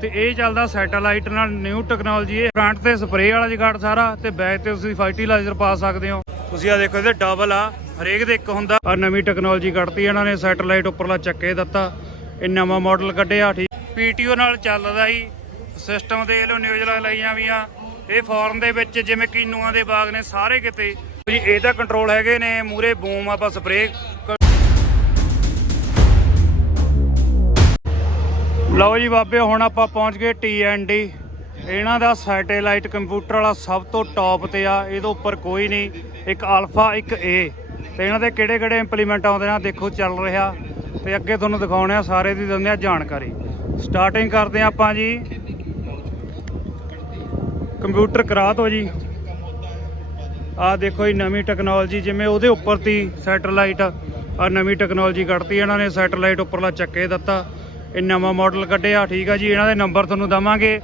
ਤੇ ਇਹ ਚੱਲਦਾ ਸੈਟੇਲਾਈਟ ਨਾਲ ਨਿਊ ਟੈਕਨੋਲੋਜੀ ਇਹ ਫਰੰਟ ਤੇ ਸਪਰੇਅ ਵਾਲਾ ਜਗਾੜ ਸਾਰਾ ਤੇ ਬੈਕ ਤੇ ਤੁਸੀਂ ਫਰਟੀਲਾਈਜ਼ਰ ਪਾ ਸਕਦੇ ਹੋ। ਤੁਸੀਂ ਆ ਦੇਖੋ ਇਹਦੇ ਡਬਲ ਆ, ਹਰੇਕ ਦੇ ਇੱਕ ਹੁੰਦਾ। ਆ ਨਵੀਂ ਟੈਕਨੋਲੋਜੀ ਕੱਢਤੀ ਇਹਨਾਂ ਨੇ, ਸੈਟੇਲਾਈਟ ਉੱਪਰਲਾ ਚੱਕੇ ਦਿੱਤਾ। ਇਹ ਨਵਾਂ ਮਾਡਲ ਕੱਢਿਆ, ਠੀਕ। ਪੀਟੀਓ ਨਾਲ ਚੱਲਦਾ ਹੀ ਸਿਸਟਮ ਦੇ ਲੋ ਨਿਊਜ਼ਲਾਂ ਲਾਈਆਂ ਵੀਆਂ। ਇਹ ਫੋਰਨ ਦੇ ਵਿੱਚ ਜਿਵੇਂ ਕਿਨੂਆਂ ਦੇ ਬਾਗ ਨੇ ਸਾਰੇ ਕਿਤੇ। ਜੀ, ਇਹਦਾ ਕੰਟਰੋਲ ਹੈਗੇ ਨੇ, ਮੂਰੇ ਬੂਮ ਆਪਾਂ ਸਪਰੇਅ ਲਓ ਜੀ ਬਾਬੇ, ਹੁਣ ਆਪਾਂ ਪਹੁੰਚ ਗਏ ਟੀ ਇਹਨਾਂ ਦਾ ਸੈਟੇਲਾਈਟ ਕੰਪਿਊਟਰ ਵਾਲਾ ਸਭ ਤੋਂ ਟੌਪ ਤੇ ਆ, ਇਹਦੇ ਉੱਪਰ ਕੋਈ ਨਹੀਂ। ਇੱਕ ਅਲਫਾ ਇੱਕ ਏ ਤੇ ਇਹਨਾਂ ਦੇ ਕਿਹੜੇ ਕਿਹੜੇ ਇੰਪਲੀਮੈਂਟ ਆਉਂਦੇ ਨੇ ਦੇਖੋ ਚੱਲ ਰਿਹਾ। ਤੇ ਅੱਗੇ ਤੁਹਾਨੂੰ ਦਿਖਾਉਣੇ ਆ, ਸਾਰੇ ਦੀ ਦਿੰਦੇ ਆ ਜਾਣਕਾਰੀ। ਸਟਾਰਟਿੰਗ ਕਰਦੇ ਆ ਆਪਾਂ ਜੀ। ਕੰਪਿਊਟਰ ਕਰਾ ਦੋ ਜੀ। ਆਹ ਦੇਖੋ ਜੀ, ਨਵੀਂ ਟੈਕਨੋਲੋਜੀ ਜਿਵੇਂ ਉਹਦੇ ਉੱਪਰ ਤੀ ਸੈਟੇਲਾਈਟ। ਆ ਨਵੀਂ ਟੈਕਨੋਲੋਜੀ ਕੱਢਤੀ ਇਹਨਾਂ ਨੇ, ਸੈਟੇਲਾਈਟ ਉੱਪਰਲਾ ਚੱਕੇ ਦਿੱਤਾ। ਇਹ ਨਵਾਂ ਮਾਡਲ ਕੱਢਿਆ, ਠੀਕ ਆ ਜੀ, ਇਹਨਾਂ ਦੇ ਨੰਬਰ ਤੁਹਾਨੂੰ ਦਵਾਂਗੇ।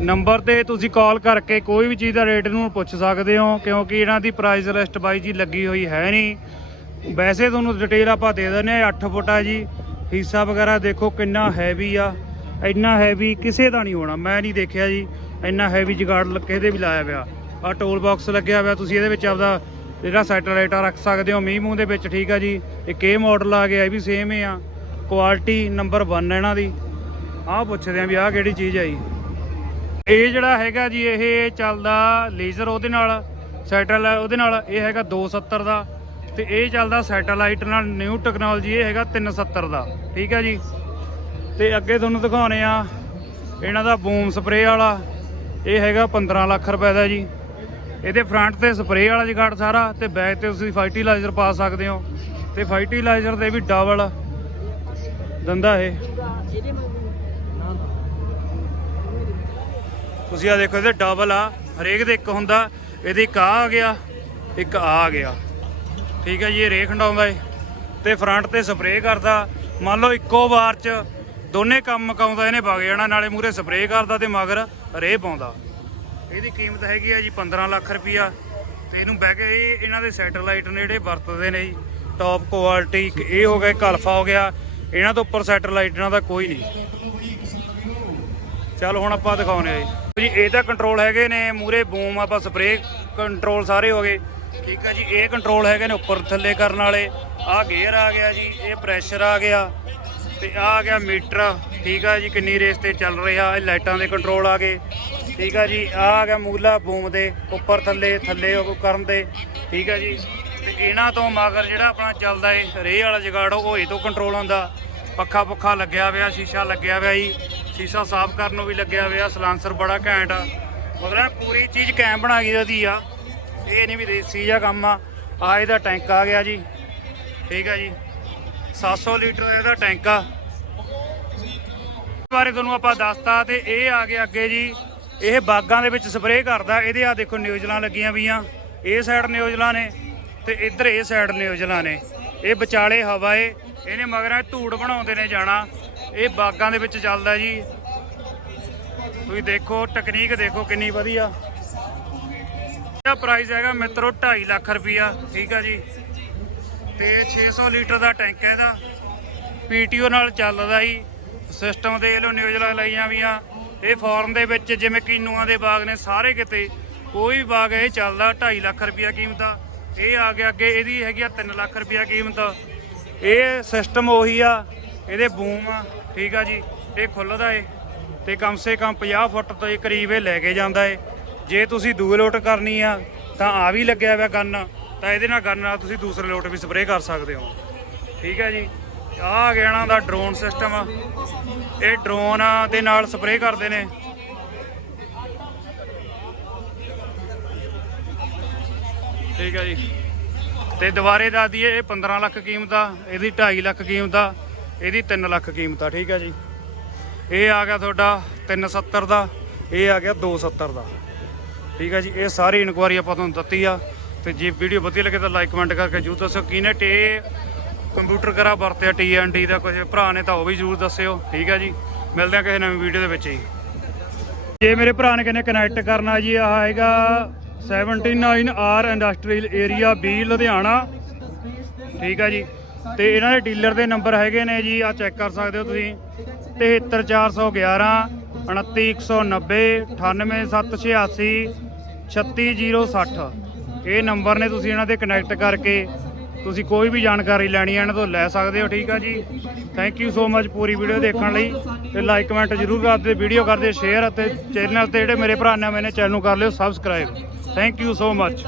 ਨੰਬਰ ਤੇ ਤੁਸੀਂ ਕਾਲ ਕਰਕੇ ਕੋਈ ਵੀ ਚੀਜ਼ ਦਾ ਰੇਟ ਨੂੰ ਪੁੱਛ ਸਕਦੇ ਹੋ, ਕਿਉਂਕਿ ਇਹਨਾਂ ਦੀ ਪ੍ਰਾਈਸ ਲਿਸਟ ਬਾਈ ਜੀ ਲੱਗੀ ਹੋਈ ਹੈ ਨਹੀਂ। ਵੈਸੇ ਤੁਹਾਨੂੰ ਡਿਟੇਲ ਆਪਾਂ ਦੇ ਦਿੰਦੇ ਆ 8 ਫੁੱਟ ਆ ਜੀ। ਹਿੱਸਾ ਵਗੈਰਾ ਦੇਖੋ ਕਿੰਨਾ ਹੈਵੀ ਆ। ਇੰਨਾ ਹੈਵੀ ਕਿਸੇ ਦਾ ਨਹੀਂ ਹੋਣਾ, ਮੈਂ ਨਹੀਂ ਦੇਖਿਆ ਜੀ। ਇੰਨਾ ਹੈਵੀ ਜਗਾੜ ਲੱਕੇ ਦੇ ਵੀ ਲਾਇਆ ਪਿਆ ਆ ਟੋਲ ਬਾਕਸ ਲੱਗਿਆ ਹੋਇਆ, ਤੁਸੀਂ ਇਹਦੇ ਵਿੱਚ ਆਪਦਾ ਜਿਹੜਾ ਸੈਟੇਲਾਈਟ ਆ ਰੱਖ ਸਕਦੇ ਹੋ, ਮੀਂਹ ਮੂੰਹ ਦੇ ਵਿੱਚ, ਠੀਕ ਆ ਜੀ। ਇਹ ਇਹ ਮਾਡਲ ਆ ਗਿਆ, ਇਹ ਵੀ ਸੇਮ ਹੀ ਆ। ਕੁਆਲਿਟੀ ਨੰਬਰ 1 ਇਹਨਾਂ ਦੀ। ਆਹ ਪੁੱਛਦੇ ਆ ਵੀ ਆਹ ਕਿਹੜੀ ਚੀਜ਼ ਆ ਜੀ। ਇਹ ਜਿਹੜਾ ਹੈਗਾ ਜੀ, ਇਹ ਚੱਲਦਾ ਲੇਜ਼ਰ ਉਹਦੇ ਨਾਲ ਸੈਟੇਲਾਈਟ ਉਹਦੇ ਨਾਲ, ਇਹ ਹੈਗਾ 270 ਦਾ। ਤੇ ਇਹ ਚੱਲਦਾ ਸੈਟੇਲਾਈਟ ਨਾਲ ਨਿਊ ਟੈਕਨੋਲੋਜੀ ਇਹ ਹੈਗਾ 370 ਦਾ। ਠੀਕ ਹੈ ਜੀ। ਤੇ ਅੱਗੇ ਤੁਹਾਨੂੰ ਦਿਖਾਉਣੇ ਆ, ਇਹਨਾਂ ਦਾ ਬੂਮ ਸਪਰੇਅ ਵਾਲਾ, ਇਹ ਹੈਗਾ 15 ਲੱਖ ਰੁਪਏ ਦਾ ਜੀ। ਇਹਦੇ ਫਰੰਟ ਤੇ ਸਪਰੇਅ ਵਾਲਾ ਜਗਾੜ ਸਾਰਾ, ਤੇ ਬੈਕ ਤੇ ਤੁਸੀਂ ਫਰਟੀਲਾਈਜ਼ਰ ਪਾ ਸਕਦੇ ਹੋ। ਤੇ ਫਰਟੀਲਾਈਜ਼ਰ ਦੇ ਵੀ ਡਬਲ ਦੰਦਾ ਇਹ। ਤੁਸੀਂ ਆ ਦੇਖੋ ਇਹਦੇ ਡਬਲ ਆ। ਹਰੇਕ ਦੇ ਇੱਕ ਹੁੰਦਾ। ਇਹਦੇ ਇੱਕ ਆ ਆ ਗਿਆ, ਇੱਕ ਆ ਆ ਗਿਆ। ਠੀਕ ਹੈ ਜੀ, ਇਹ ਰੇਖ ਹੰਡਾਉਂਦਾ ਏ। ਤੇ ਫਰੰਟ ਤੇ ਸਪਰੇਅ ਕਰਦਾ। ਮੰਨ ਲਓ ਇੱਕੋ ਵਾਰ ਚ ਦੋਨੇ ਕੰਮ ਮਕਾਉਂਦਾ, ਇਹਨੇ ਵਗ ਜਾਣਾ, ਨਾਲੇ ਮੂਰੇ ਸਪਰੇਅ ਕਰਦਾ ਤੇ ਮਗਰ ਰੇਹ ਪਾਉਂਦਾ। ਇਹਦੀ ਕੀਮਤ ਹੈਗੀ ਆ ਜੀ 15 ਲੱਖ ਰੁਪਈਆ। ਤੇ ਇਹਨੂੰ ਬਹਿ ਕੇ ਇਹਨਾਂ ਦੇ ਸੈਟੇਲਾਈਟ ਨੇ ਜਿਹੜੇ ਵਰਤਦੇ ਨੇ ਜੀ। ਟੌਪ ਕੁਆਲਿਟੀ ਇਹ ਹੋ ਗਿਆ, ਇੱਕ ਅਲਫਾ ਹੋ ਗਿਆ। ਇਹਨਾਂ ਤੋਂ ਉੱਪਰ ਸੈਟੇਲਾਈਟ ਇਹਨਾਂ ਦਾ ਕੋਈ ਨਹੀਂ। ਚਲ ਹੁਣ ਆਪਾਂ ਦਿਖਾਉਨੇ ਆ ਜੀ। ਜੀ, ਇਹ ਤਾਂ ਕੰਟਰੋਲ ਹੈਗੇ ਨੇ ਮੂਰੇ ਬੂਮ ਆਪਾਂ ਸਪਰੇਅ ਕੰਟਰੋਲ ਸਾਰੇ ਹੋ ਗਏ। ਠੀਕ ਆ ਜੀ, ਇਹ ਕੰਟਰੋਲ ਹੈਗੇ ਨੇ ਉੱਪਰ ਥੱਲੇ ਕਰਨ ਵਾਲੇ। ਆਹ ਗੇਅਰ ਆ ਗਿਆ ਜੀ, ਇਹ ਪ੍ਰੈਸ਼ਰ ਆ ਗਿਆ। ਤੇ ਆਹ ਆ ਗਿਆ ਮੀਟਰ। ਠੀਕ ਆ ਜੀ, ਕਿੰਨੀ ਰੇਸ ਤੇ ਚੱਲ ਰਿਹਾ, ਇਹ ਲਾਈਟਾਂ ਦੇ ਕੰਟਰੋਲ ਆ ਗਏ। ਠੀਕ ਆ ਜੀ, ਆਹ ਆ ਗਿਆ ਮੂਲਾ ਬੂਮ ਦੇ, ਉੱਪਰ ਥੱਲੇ ਥੱਲੇ ਕਰਨ ਦੇ। ਠੀਕ ਆ ਜੀ ਤੇ ਇਹਨਾਂ ਤੋਂ ਮਗਰ ਜਿਹੜਾ ਆਪਣਾ ਚੱਲਦਾ ਏ, ਰੇਹ ਵਾਲਾ ਜਗਾੜ, ਉਹ ਇਹ ਤੋਂ ਕੰਟਰੋਲ ਹੁੰਦਾ। ਪੱਖਾ ਪੁੱਖਾ ਲੱਗਿਆ ਹੋਇਆ, ਸ਼ੀਸ਼ਾ ਲੱਗਿਆ ਹੋਇਆ ਜੀ। ਸ਼ੀਸ਼ਾ ਸਾਫ਼ ਕਰਨ ਨੂੰ ਵੀ ਲੱਗਿਆ ਹੋਇਆ ਸਲਾਂਸਰ ਬੜਾ ਘੈਂਟ ਆ। ਮਤਲਬ ਪੂਰੀ ਚੀਜ਼ ਕੈਮ ਬਣਾ ਗਈ ਉਹਦੀ ਆ। ਇਹ ਨਹੀਂ ਵੀ ਦੇਸੀ ਜਿਹਾ ਕੰਮ ਆ। ਆ ਇਹਦਾ ਟੈਂਕ ਆ ਗਿਆ ਜੀ। ਠੀਕ ਆ ਜੀ। 700 ਲੀਟਰ ਦਾ ਇਹਦਾ ਟੈਂਕ ਆ। ਇਸ ਬਾਰੇ ਤੁਹਾਨੂੰ ਆਪਾਂ ਦੱਸਤਾ ਤੇ ਇਹ ਆ ਗਿਆ ਅੱਗੇ ਜੀ। ਇਹ ਬਾਗਾਂ ਦੇ ਵਿੱਚ ਸਪਰੇਅ ਕਰਦਾ। ਇਹਦੇ ਆ ਦੇਖੋ ਨਿਊਜ਼ਲਾਂ ਲੱਗੀਆਂ ਵੀਆਂ ਇਹ ਸਾਈਡ ਨਿਊਜ਼ਲਾਂ ਨੇ। ਤੇ ਇੱਧਰ ਇਹ ਸਾਈਡ ਨਿਊਜ਼ਲਾਂ ਨੇ। ਇਹ ਵਿਚਾਲੇ ਹਵਾ ਏ, ਇਹਨੇ ਮਗਰਾਂ ਧੂੜ ਬਣਾਉਂਦੇ ਨੇ ਜਾਣਾ। ਇਹ ਬਾਗਾਂ ਦੇ ਵਿੱਚ ਚੱਲਦਾ ਜੀ। ਤੁਸੀਂ ਦੇਖੋ ਟੈਕਨੀਕ ਦੇਖੋ ਕਿੰਨੀ ਵਧੀਆ। ਇਹਦਾ ਪ੍ਰਾਈਸ ਹੈਗਾ ਮਿੱਤਰੋ 2.5 ਲੱਖ ਰੁਪਈਆ, ਠੀਕ ਆ ਜੀ। ਤੇ 600 ਲੀਟਰ ਦਾ ਟੈਂਕ ਹੈ ਇਹਦਾ। ਪੀਟੀਓ ਨਾਲ ਚੱਲਦਾ ਜੀ। ਸਿਸਟਮ ਦੇ ਲੋ ਨਿਊਜ਼ਲਾਂ ਲਾਈਆਂ ਵੀਆਂ। ਇਹ ਫੋਰਨ ਦੇ ਵਿੱਚ ਜਿਵੇਂ ਕਿਨੂਆਂ ਦੇ ਬਾਗ ਨੇ, ਸਾਰੇ ਕਿਤੇ। ਕੋਈ ਬਾਗ ਇਹ ਚੱਲਦਾ 2.5 ਲੱਖ ਰੁਪਈਆ ਕੀਮਤ। ਆ ਇਹ ਆ ਗਿਆ ਅੱਗੇ, ਇਹਦੀ ਹੈਗੀ ਆ 3 ਲੱਖ ਰੁਪਈਆ ਕੀਮਤ। ਇਹ ਸਿਸਟਮ ਉਹੀ ਆ, ਇਹਦੇ ਬੂਮ ਆ, ਠੀਕ ਆ ਜੀ। ਇਹ ਖੁੱਲਦਾ ਏ ਤੇ ਕਮ ਸੇ ਕਮ 50 ਫੁੱਟ ਤੋਂ ਕਰੀਬ ਇਹ ਲੈ ਕੇ ਜਾਂਦਾ ਏ। ਜੇ ਤੁਸੀਂ ਦੂਏ ਲੋਟ ਕਰਨੀ ਆ, ਤਾਂ ਆ ਵੀ ਲੱਗਿਆ ਹੋਇਆ ਗੰਨ ਤਾਂ ਇਹਦੇ ਨਾਲ ਗੰਨ ਨਾਲ ਤੁਸੀਂ ਦੂਸਰੇ ਲੋਟ ਵੀ ਸਪਰੇਅ ਕਰ ਸਕਦੇ ਹੋ। ਠੀਕ ਹੈ ਜੀ। ਆਹ ਆ ਗਿਆ ਇਹਨਾਂ ਦਾ ਡਰੋਨ ਸਿਸਟਮ ਇਹ ਡਰੋਨ ਦੇ ਨਾਲ ਸਪਰੇਅ ਕਰਦੇ ਨੇ। ਠੀਕ ਹੈ ਜੀ। ਤੇ ਦੁਬਾਰੇ ਦੱਸ ਦਈਏ, ਇਹ 15 ਲੱਖ ਕੀਮਤ ਆ, ਇਹਦੀ 2.5 ਲੱਖ ਕੀਮਤ ਆ, ਇਹਦੀ 3 ਲੱਖ ਕੀਮਤ ਆ, ਠੀਕ ਹੈ ਜੀ। ਇਹ ਆ ਗਿਆ ਤੁਹਾਡਾ 370 ਦਾ, ਇਹ ਆ ਗਿਆ 270 ਦਾ। ਠੀਕ ਹੈ ਜੀ, ਇਹ ਸਾਰੀ ਇਨਕੁਆਰੀ ਆਪਾਂ ਤੁਹਾਨੂੰ ਦਿੱਤੀ ਆ। ਤੇ ਜੇ ਵੀਡੀਓ ਵਧੀਆ ਲੱਗੇ ਤਾਂ ਲਾਈਕ, ਕਮੈਂਟ ਕਰਕੇ ਜਰੂਰ ਦੱਸਿਓ। ਕਿਹਨੇ ਟੇ ਕੰਪਿਊਟਰ ਕਰਾ ਵਰਤਿਆ ਟੀ ਦਾ ਕੁਝ ਭਰਾ ਨੇ ਤਾਂ ਉਹ ਵੀ ਜਰੂਰ ਦੱਸਿਓ। ਠੀਕ ਹੈ ਜੀ, ਮਿਲਦੇ ਆ ਕਿਸੇ ਨਵੀਂ ਵੀਡੀਓ ਦੇ ਵਿੱਚ ਜੀ। ਜੇ ਮੇਰੇ ਭਰਾ ਨੇ ਕਹਿੰਦੇ ਕਨੈਕਟ ਕਰਨਾ ਜੀ, ਆਹ ਹੈਗਾ 79R industrial area B, Ludhiana. ਠੀਕ ਆ ਜੀ। ਤੇ ਇਹਨਾਂ ਦੇ ਡੀਲਰ ਦੇ ਨੰਬਰ ਹੈਗੇ ਨੇ ਜੀ ਆ ਚੈੱਕ ਕਰ ਸਕਦੇ ਹੋ ਤੁਸੀਂ। 73411 29190 98786 36060 ਇਹ ਨੰਬਰ ਨੇ ਤੁਸੀਂ ਇਹਨਾਂ ਦੇ ਕਨੈਕਟ ਕਰਕੇ ਤੁਸੀਂ ਕੋਈ ਵੀ ਜਾਣਕਾਰੀ ਲੈਣੀ ਹੈ, ਇਹਨਾਂ ਤੋਂ ਲੈ ਸਕਦੇ ਹੋ। ਠੀਕ ਆ ਜੀ। ਥੈਂਕ ਯੂ ਸੋ ਮਚ ਪੂਰੀ ਵੀਡੀਓ ਦੇਖਣ ਲਈ। ਤੇ ਲਾਈਕ ਕਮੈਂਟ ਜਰੂਰ ਕਰਦੇ ਵੀਡੀਓ ਕਰਦੇ ਸ਼ੇਅਰ ਅਤੇ ਚੈਨਲ ਤੇ ਜਿਹੜੇ ਮੇਰੇ ਭਰਾ ਨੇ, ਮੈਨੇ ਚੈਨਲ ਨੂੰ ਕਰ ਲਿਓ subscribe thank you so much